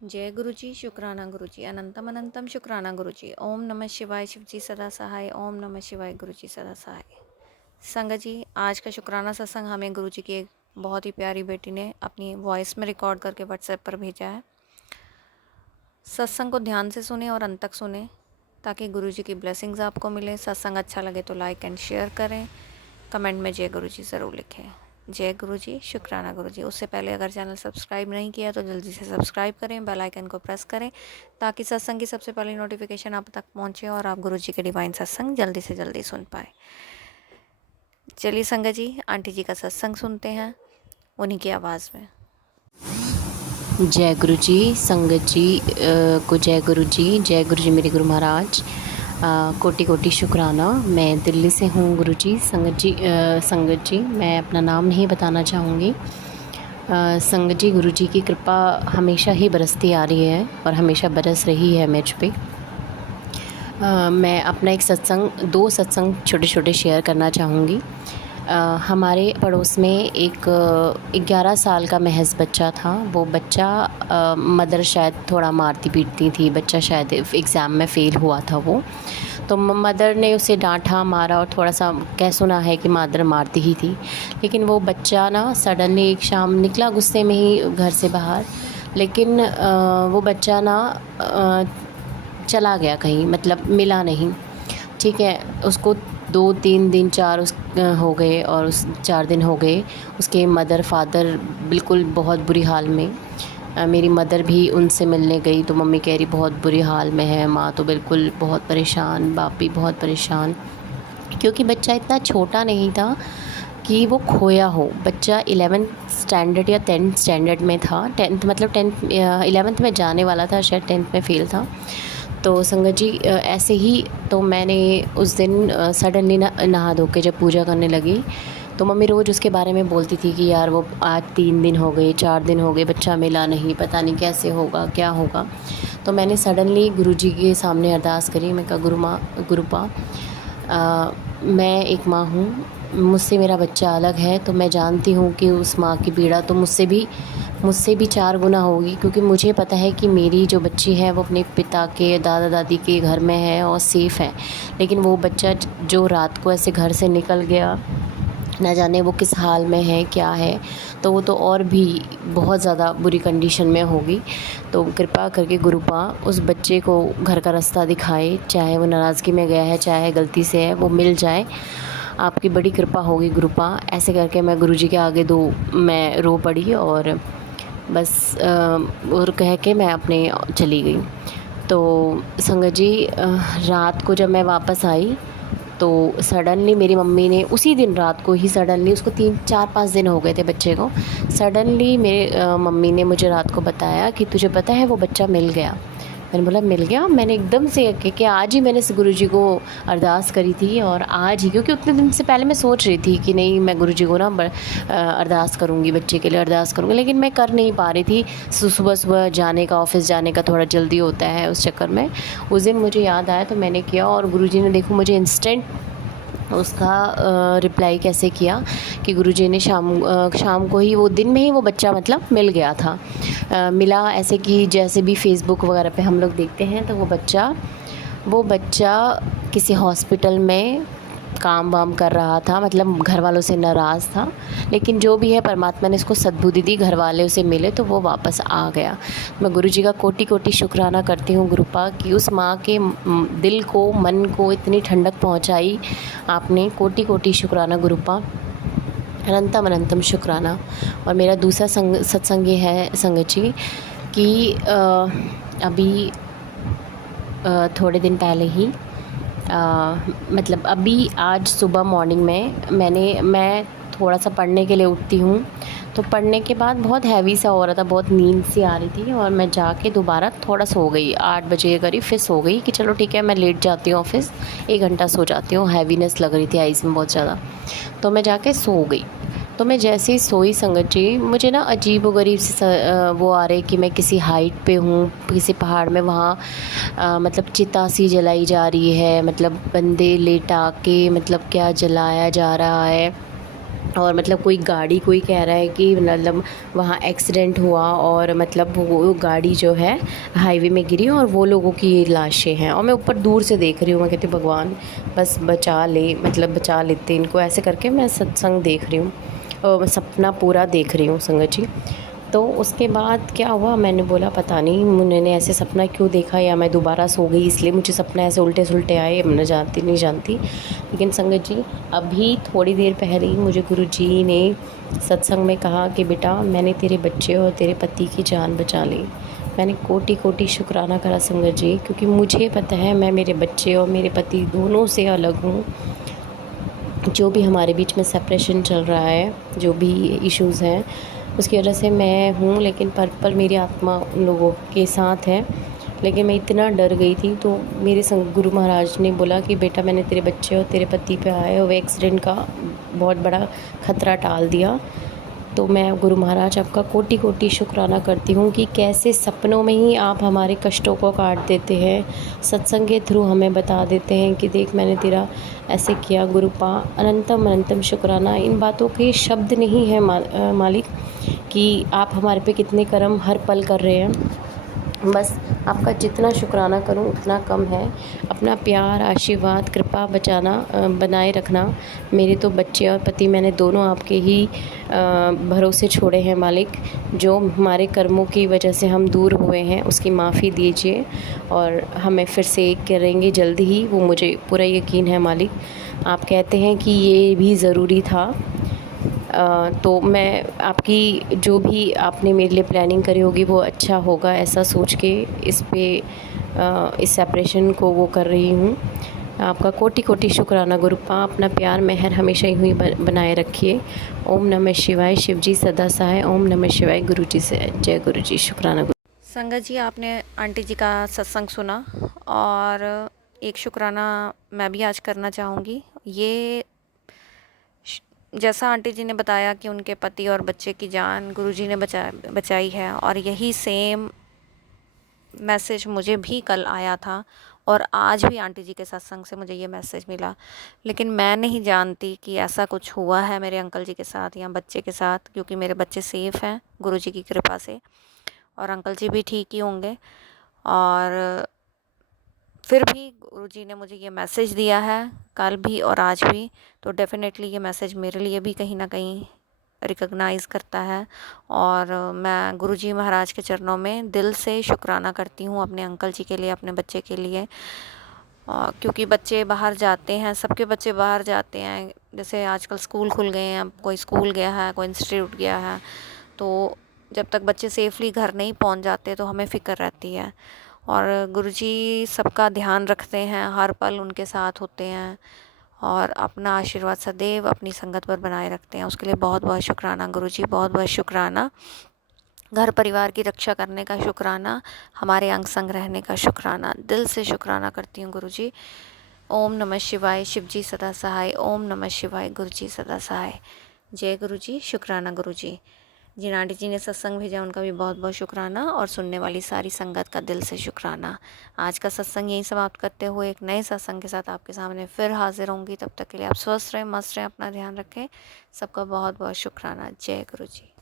जय गुरु जी, शुक्राना गुरु जी, अनंतम अनंतम शुक्राना गुरु जी। ओम नमः शिवाय, शिव जी सदा सहाय। ओम नमः शिवाय, गुरु जी सदा सहाय। संगत जी, आज का शुक्राना सत्संग हमें गुरु जी की एक बहुत ही प्यारी बेटी ने अपनी वॉइस में रिकॉर्ड करके व्हाट्सएप पर भेजा है। सत्संग को ध्यान से सुने और अंत तक सुने ताकि गुरु जी की ब्लेसिंग्स आपको मिले। सत्संग अच्छा लगे तो लाइक एंड शेयर करें, कमेंट में जय गुरु जी ज़रूर लिखें। जय गुरु जी, शुक्राना गुरु जी। उससे पहले अगर चैनल सब्सक्राइब नहीं किया तो जल्दी से सब्सक्राइब करें, बेल आइकन को प्रेस करें ताकि सत्संग की सबसे पहली नोटिफिकेशन आप तक पहुंचे और आप गुरु जी के डिवाइन सत्संग जल्दी से जल्दी सुन पाए। चलिए संगत जी, आंटी जी का सत्संग सुनते हैं उन्हीं की आवाज़ में। जय गुरु जी। संगत जी को जय गुरु जी। जय गुरु जी मेरे गुरु महाराज। कोटि कोटि शुक्राना। मैं दिल्ली से हूँ गुरु जी। संगत जी मैं अपना नाम नहीं बताना चाहूँगी। संगत जी, गुरु जी की कृपा हमेशा ही बरसती आ रही है और हमेशा बरस रही है मुझ पे। मैं अपना एक सत्संग, 2 सत्संग छोटे छोटे शेयर करना चाहूँगी। हमारे पड़ोस में एक 11 साल का महज़ बच्चा था। वो बच्चा मदर शायद थोड़ा मारती पीटती थी। बच्चा शायद एग्ज़ाम में फ़ेल हुआ था वो, तो मदर ने उसे डांटा मारा और थोड़ा सा कह सुना है कि मदर मारती ही थी। लेकिन वो बच्चा ना सडनली एक शाम निकला गुस्से में ही घर से बाहर, लेकिन वो बच्चा ना चला गया कहीं, मतलब मिला नहीं। ठीक है, उसको 2-3 दिन 4 हो गए और उस 4 दिन हो गए। उसके मदर फादर बिल्कुल बहुत बुरी हाल में। मेरी मदर भी उनसे मिलने गई तो मम्मी कह रही बहुत बुरी हाल में है। माँ तो बिल्कुल बहुत परेशान, बाप भी बहुत परेशान, क्योंकि बच्चा इतना छोटा नहीं था कि वो खोया हो। बच्चा 11th स्टैंडर्ड या 10th स्टैंडर्ड में था। 10th मतलब 11th में जाने वाला था, शायद 10th में फ़ेल था। तो संगत जी ऐसे ही तो मैंने उस दिन सडनली नहा धो के जब पूजा करने लगी तो मम्मी रोज़ उसके बारे में बोलती थी कि यार वो आज 3 दिन हो गए, 4 दिन हो गए, बच्चा मिला नहीं, पता नहीं कैसे होगा, क्या होगा। तो मैंने सडनली गुरुजी के सामने अरदास करी। मैं कहा गुरुपा, मैं एक माँ हूँ, मुझसे मेरा बच्चा अलग है, तो मैं जानती हूँ कि उस माँ की पीड़ा तो मुझसे भी 4 गुना होगी, क्योंकि मुझे पता है कि मेरी जो बच्ची है वो अपने पिता के, दादा दादी के घर में है और सेफ़ है। लेकिन वो बच्चा जो रात को ऐसे घर से निकल गया, ना जाने वो किस हाल में है, क्या है, तो वो तो और भी बहुत ज़्यादा बुरी कंडीशन में होगी। तो कृपा करके गुरुपा उस बच्चे को घर का रास्ता दिखाए, चाहे वो नाराज़गी में गया है, चाहे गलती से है, वो मिल जाए। आपकी बड़ी कृपा होगी गुरुपा। ऐसे करके मैं गुरुजी के आगे मैं रो पड़ी और बस और कह के मैं अपने चली गई। तो संगत जी रात को जब मैं वापस आई तो सडनली मेरी मम्मी ने उसी दिन रात को ही सडनली, उसको 3-4-5 दिन हो गए थे बच्चे को, सडनली मेरे मम्मी ने मुझे रात को बताया कि तुझे पता है वो बच्चा मिल गया। मैंने बोला मिल गया? मैंने एकदम से कि आज ही मैंने गुरुजी को अरदास करी थी और आज ही, क्योंकि उतने दिन से पहले मैं सोच रही थी कि नहीं मैं गुरुजी को ना अरदास करूँगी, बच्चे के लिए अरदास करूँगी, लेकिन मैं कर नहीं पा रही थी। सुबह सुबह जाने का, ऑफ़िस जाने का थोड़ा जल्दी होता है, उस चक्कर में उस दिन मुझे याद आया तो मैंने किया। और गुरुजी ने देखो मुझे इंस्टेंट उसका रिप्लाई कैसे किया कि गुरुजी ने शाम को ही, वो दिन में ही वो बच्चा मतलब मिल गया था। मिला ऐसे कि जैसे भी फ़ेसबुक वगैरह पे हम लोग देखते हैं, तो वो बच्चा किसी हॉस्पिटल में काम वाम कर रहा था, मतलब घर वालों से नाराज़ था। लेकिन जो भी है परमात्मा ने इसको सद्बुद्धि दी, घर वाले उसे मिले तो वो वापस आ गया। मैं गुरुजी का कोटि कोटि शुक्राना करती हूँ गुरुपा कि उस माँ के दिल को, मन को इतनी ठंडक पहुँचाई आपने। कोटि कोटि शुक्राना गुरुपा, अनंतम अनंतम शुक्राना। और मेरा दूसरा सत्संग ये है संगत जी कि अभी थोड़े दिन पहले ही मतलब अभी आज सुबह मॉर्निंग में मैं थोड़ा सा पढ़ने के लिए उठती हूँ, तो पढ़ने के बाद बहुत हैवी सा हो रहा था, बहुत नींद सी आ रही थी और मैं जाके दोबारा थोड़ा सो गई। 8 बजे के करीब फिर सो गई कि चलो ठीक है मैं लेट जाती हूँ ऑफ़िस, 1 घंटा सो जाती हूँ। हैवीनेस लग रही थी आइज़ में बहुत ज़्यादा, तो मैं जाके सो गई। तो मैं जैसे ही सोई संगत जी, मुझे ना अजीब व गरीब से वो आ रहे कि मैं किसी हाइट पे हूँ, किसी पहाड़ में, वहाँ मतलब चिता सी जलाई जा रही है, मतलब बंदे लेटा के मतलब क्या जलाया जा रहा है। और मतलब कोई गाड़ी, कोई कह रहा है कि मतलब वहाँ एक्सीडेंट हुआ और मतलब वो गाड़ी जो है हाईवे में गिरी और वो लोगों की ये लाशें हैं। और मैं ऊपर दूर से देख रही हूँ, मैं कहती हूँ भगवान बस बचा ले, मतलब बचा लेते इनको, ऐसे करके मैं सत्संग देख रही हूँ और सपना पूरा देख रही हूँ संगत जी। तो उसके बाद क्या हुआ, मैंने बोला पता नहीं मैंने ऐसे सपना क्यों देखा, या मैं दोबारा सो गई इसलिए मुझे सपना ऐसे उल्टे सुलटे आए, मैं जानती नहीं जानती। लेकिन संगत जी अभी थोड़ी देर पहले ही मुझे गुरु जी ने सत्संग में कहा कि बेटा मैंने तेरे बच्चे और तेरे पति की जान बचा ली। मैंने कोटि कोटि शुक्राना करा संगत जी, क्योंकि मुझे पता है मैं मेरे बच्चे और मेरे पति दोनों से अलग हूँ। जो भी हमारे बीच में सेपरेशन चल रहा है, जो भी इश्यूज़ हैं उसकी वजह से मैं हूँ, लेकिन पर मेरी आत्मा उन लोगों के साथ है। लेकिन मैं इतना डर गई थी, तो मेरे संग गुरु महाराज ने बोला कि बेटा मैंने तेरे बच्चे और तेरे पति पे आए हुए एक्सीडेंट का बहुत बड़ा ख़तरा टाल दिया। तो मैं गुरु महाराज आपका कोटि कोटि शुक्राना करती हूँ कि कैसे सपनों में ही आप हमारे कष्टों को काट देते हैं, सत्संग के थ्रू हमें बता देते हैं कि देख मैंने तेरा ऐसे किया। गुरुपा अनंतम अनंतम शुक्राना। इन बातों के शब्द नहीं है मालिक कि आप हमारे पे कितने कर्म हर पल कर रहे हैं। बस आपका जितना शुक्राना करूं उतना कम है। अपना प्यार, आशीर्वाद, कृपा बचाना बनाए रखना। मेरे तो बच्चे और पति मैंने दोनों आपके ही भरोसे छोड़े हैं मालिक। जो हमारे कर्मों की वजह से हम दूर हुए हैं उसकी माफ़ी दीजिए, और हमें फिर से एक करेंगे जल्दी ही, वो मुझे पूरा यकीन है मालिक। आप कहते हैं कि ये भी ज़रूरी था। तो मैं आपकी जो भी आपने मेरे लिए प्लानिंग करी होगी वो अच्छा होगा ऐसा सोच के इस सेपरेशन को वो कर रही हूँ। आपका कोटि कोटि शुक्राना गुरुपा। अपना प्यार मेहर हमेशा यूँ ही बनाए रखिए। ओम नमः शिवाय। शिव जी सदा सहाय। ओम नमः शिवाय। गुरु जी से जय गुरु जी। शुक्राना। संगत जी आपने आंटी जी का सत्संग सुना, और एक शुक्राना मैं भी आज करना चाहूँगी। ये जैसा आंटी जी ने बताया कि उनके पति और बच्चे की जान गुरुजी ने बचाई है, और यही सेम मैसेज मुझे भी कल आया था, और आज भी आंटी जी के सत्संग से मुझे ये मैसेज मिला। लेकिन मैं नहीं जानती कि ऐसा कुछ हुआ है मेरे अंकल जी के साथ या बच्चे के साथ, क्योंकि मेरे बच्चे सेफ़ हैं गुरुजी की कृपा से, और अंकल जी भी ठीक ही होंगे। और फिर भी गुरुजी ने मुझे ये मैसेज दिया है कल भी और आज भी, तो डेफ़िनेटली ये मैसेज मेरे लिए भी कहीं ना कहीं रिकॉग्नाइज़ करता है। और मैं गुरुजी महाराज के चरणों में दिल से शुक्राना करती हूँ अपने अंकल जी के लिए, अपने बच्चे के लिए। क्योंकि बच्चे बाहर जाते हैं, सबके बच्चे बाहर जाते हैं, जैसे आजकल स्कूल खुल गए हैं, कोई स्कूल गया है, कोई इंस्टीट्यूट गया है, तो जब तक बच्चे सेफ़ली घर नहीं पहुंच जाते तो हमें फ़िक्र रहती है। और गुरुजी सबका ध्यान रखते हैं, हर पल उनके साथ होते हैं, और अपना आशीर्वाद सदैव अपनी संगत पर बनाए रखते हैं। उसके लिए बहुत बहुत शुक्राना गुरुजी, बहुत बहुत शुक्राना। घर परिवार की रक्षा करने का शुक्राना, हमारे अंग संग रहने का शुक्राना। दिल से शुक्राना करती हूँ गुरुजी। ओम नमः शिवाय। शिव जी सदा सहाय। ओम नमः शिवाय। गुरुजी सदा सहाय। जय गुरुजी। शुक्राना गुरुजी। जिन आंटी जी ने सत्संग भेजा उनका भी बहुत बहुत शुक्राना, और सुनने वाली सारी संगत का दिल से शुक्राना। आज का सत्संग यहीं समाप्त करते हुए एक नए सत्संग के साथ आपके सामने फिर हाजिर होंगी। तब तक के लिए आप स्वस्थ रहें, मस्त रहें, अपना ध्यान रखें। सबका बहुत बहुत शुक्राना। जय गुरु जी।